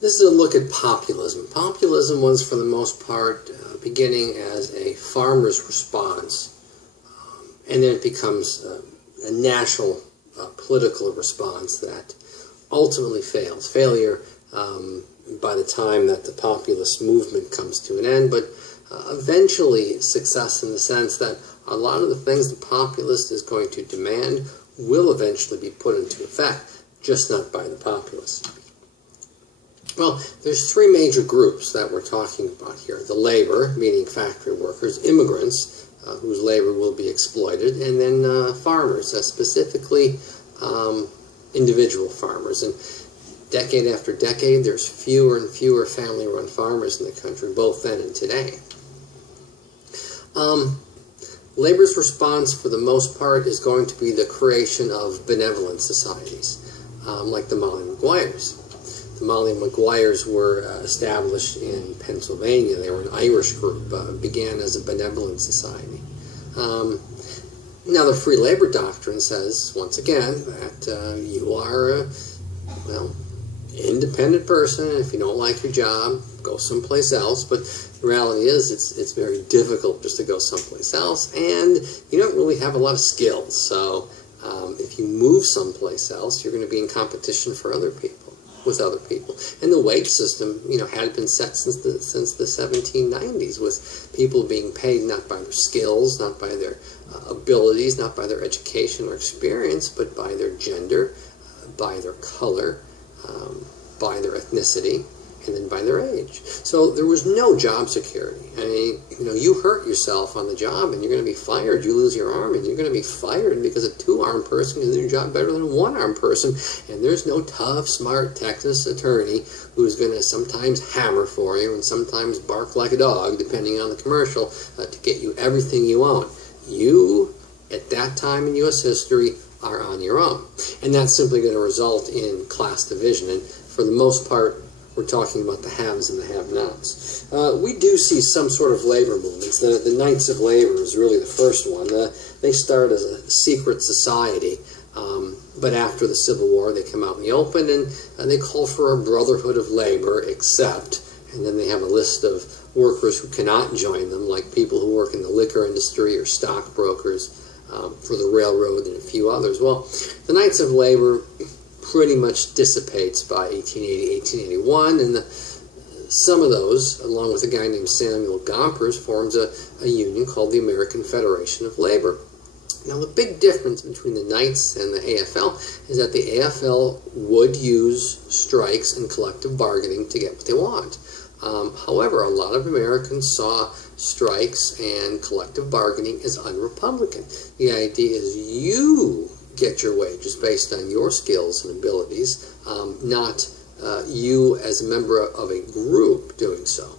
This is a look at populism. Populism was, for the most part, beginning as a farmer's response, and then it becomes a national political response that ultimately fails. Failure by the time that the populist movement comes to an end, but eventually success in the sense that a lot of the things the populist is going to demand will eventually be put into effect, just not by the populace. Well, there's three major groups that we're talking about here. The labor, meaning factory workers, immigrants, whose labor will be exploited, and then farmers, specifically individual farmers. And decade after decade, there's fewer and fewer family-run farmers in the country, both then and today. Labor's response, for the most part, is going to be the creation of benevolent societies, like the Molly Maguires. The Molly Maguires were established in Pennsylvania. They were an Irish group, began as a benevolent society. Now, the free labor doctrine says, once again, that you are a, independent person. If you don't like your job, go someplace else. But the reality is, it's very difficult just to go someplace else, and you don't really have a lot of skills. So if you move someplace else, you're going to be in competition with other people. And the wage system, had been set since the 1790s, with people being paid not by their skills, not by their abilities, not by their education or experience, but by their gender, by their color, by their ethnicity, and then by their age. So there was no job security. I mean, you hurt yourself on the job and you're going to be fired. You lose your arm and you're going to be fired because a two-armed person can do your job better than a one-armed person. And there's no tough, smart Texas attorney who's going to sometimes hammer for you and sometimes bark like a dog, depending on the commercial, to get you everything you want. You, at that time in U.S. history, are on your own. And that's simply going to result in class division. And for the most part, we're talking about the haves and the have-nots. We do see some sort of labor movements. The Knights of Labor is really the first one. They start as a secret society, but after the Civil War, they come out in the open, and they call for a brotherhood of labor, except, and then they have a list of workers who cannot join them, like people who work in the liquor industry or stockbrokers, for the railroad and a few others. Well, the Knights of Labor pretty much dissipates by 1880, 1881, and some of those, along with a guy named Samuel Gompers, forms a union called the American Federation of Labor. Now, the big difference between the Knights and the AFL is that the AFL would use strikes and collective bargaining to get what they want. However, a lot of Americans saw strikes and collective bargaining as un-Republican. The idea is you get your wages based on your skills and abilities, not you as a member of a group doing so.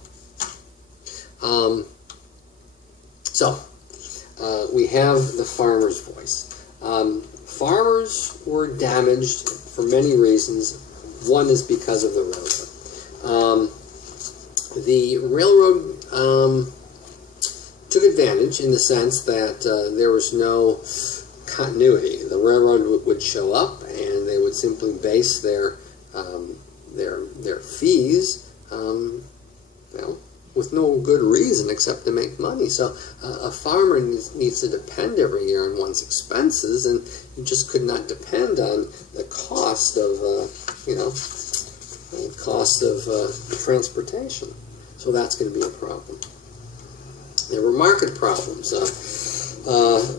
We have the farmer's voice. Farmers were damaged for many reasons. One is because of the railroad. The railroad took advantage in the sense that there was no continuity. The railroad would show up and they would simply base their fees with no good reason except to make money. So a farmer needs to depend every year on one's expenses, and you just could not depend on the cost of transportation. So that's going to be a problem. There were market problems.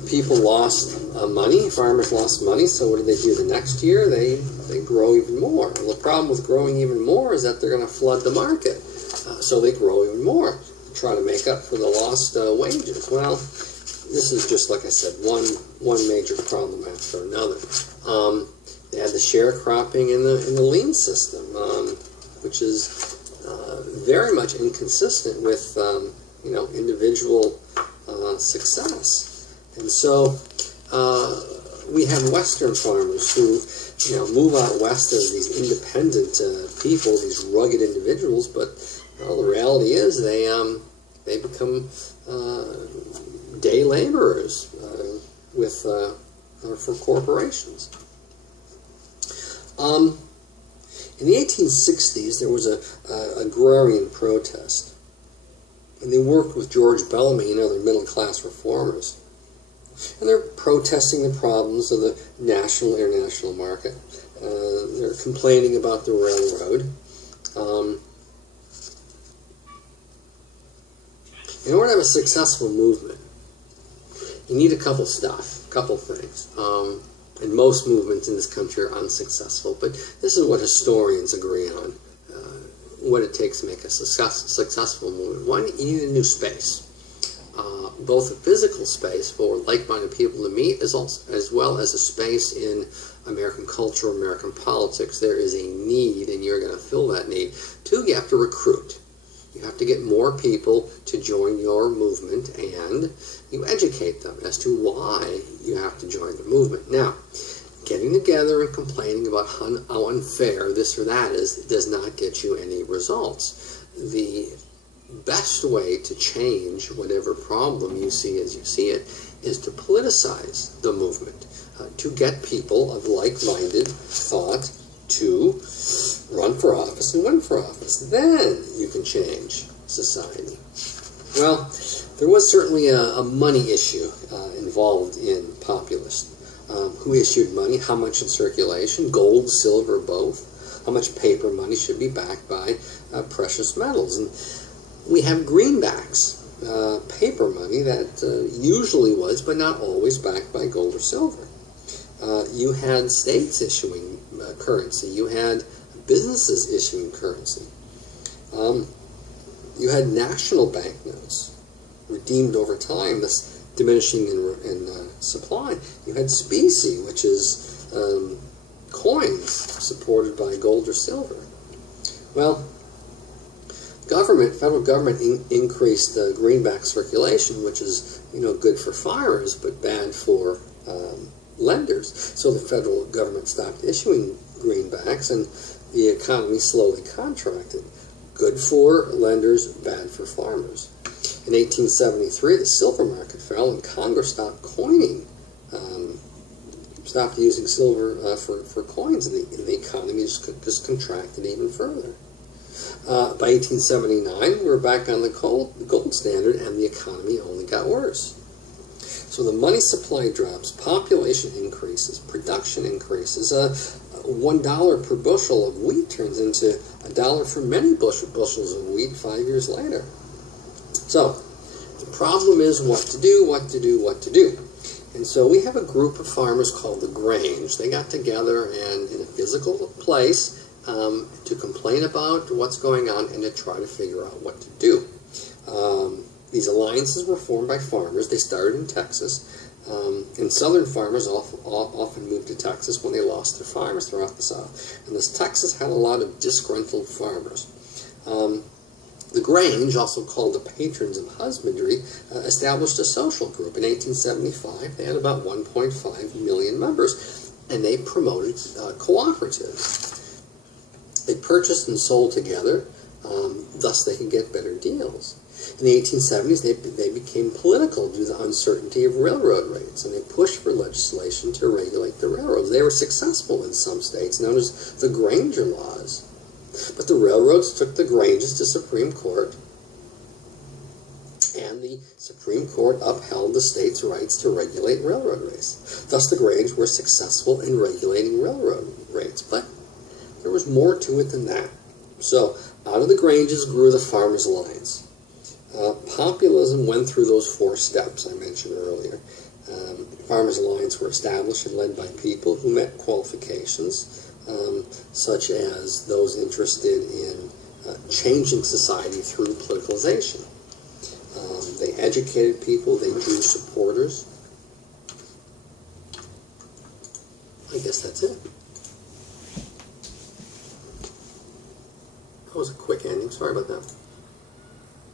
People lost money. Farmers lost money. So what do? The next year? They grow even more. Well, the problem with growing even more is that they're going to flood the market. So they grow even more to try to make up for the lost wages. Well, this is just, like I said, one major problem after another. They had the sharecropping in the lien system, which is very much inconsistent with individual success. And so we have Western farmers who move out west as these independent people, these rugged individuals, but the reality is they become day laborers for corporations. In the 1860s, there was a agrarian protest, and they worked with George Bellamy and other middle-class reformers. And they're protesting the problems of the national-international market. They're complaining about the railroad. In order to have a successful movement, you need a couple things. And most movements in this country are unsuccessful, but this is what historians agree on, what it takes to make a successful movement. One, you need a new space. Both a physical space for like-minded people to meet, as well as a space in American culture, American politics. There is a need, and you're going to fill that need. Two, you have to recruit. You have to get more people to join your movement, and you educate them as to why you have to join the movement. Now, getting together and complaining about how unfair this or that is does not get you any results. The best way to change whatever problem you see as you see it is to politicize the movement, to get people of like-minded thought to run for office and win for office. Then you can change society. Well, there was certainly a money issue involved in populists. Who issued money, how much in circulation, gold, silver, both, how much paper money should be backed by precious metals. And we have greenbacks, paper money that usually was, but not always, backed by gold or silver. You had states issuing currency. You had businesses issuing currency. You had national banknotes redeemed over time, thus diminishing in supply. You had specie, which is coins supported by gold or silver. Well, federal government increased greenback circulation, which is good for farmers but bad for lenders. So the federal government stopped issuing greenbacks, and the economy slowly contracted. Good for lenders, bad for farmers. In 1873, the silver market fell, and Congress stopped coining, stopped using silver for coins, and the economy just contracted even further. By 1879, we were back on the gold standard, and the economy only got worse. So the money supply drops, population increases, production increases. $1 per bushel of wheat turns into $1 for many bushels of wheat 5 years later. So the problem is what to do. And so we have a group of farmers called the Grange. They got together and in a physical place to complain about what's going on and to try to figure out what to do. These alliances were formed by farmers. They started in Texas. And southern farmers often moved to Texas when they lost their farms throughout the South. And this Texas had a lot of disgruntled farmers. The Grange, also called the Patrons of Husbandry, established a social group. In 1875, they had about 1.5 million members, and they promoted cooperatives. They purchased and sold together, thus they could get better deals. In the 1870s, they became political due to the uncertainty of railroad rates, and they pushed for legislation to regulate the railroads. They were successful in some states, known as the Granger laws. But the railroads took the Granges to Supreme Court, and the Supreme Court upheld the state's rights to regulate railroad rates. Thus, the Grange were successful in regulating railroad rates. But there was more to it than that. So, out of the Granges grew the Farmers' Alliance. Populism went through those 4 steps I mentioned earlier. Farmers' Alliance were established and led by people who met qualifications, such as those interested in changing society through politicalization. They educated people, they drew supporters. I guess that's it. That was a quick ending, sorry about that.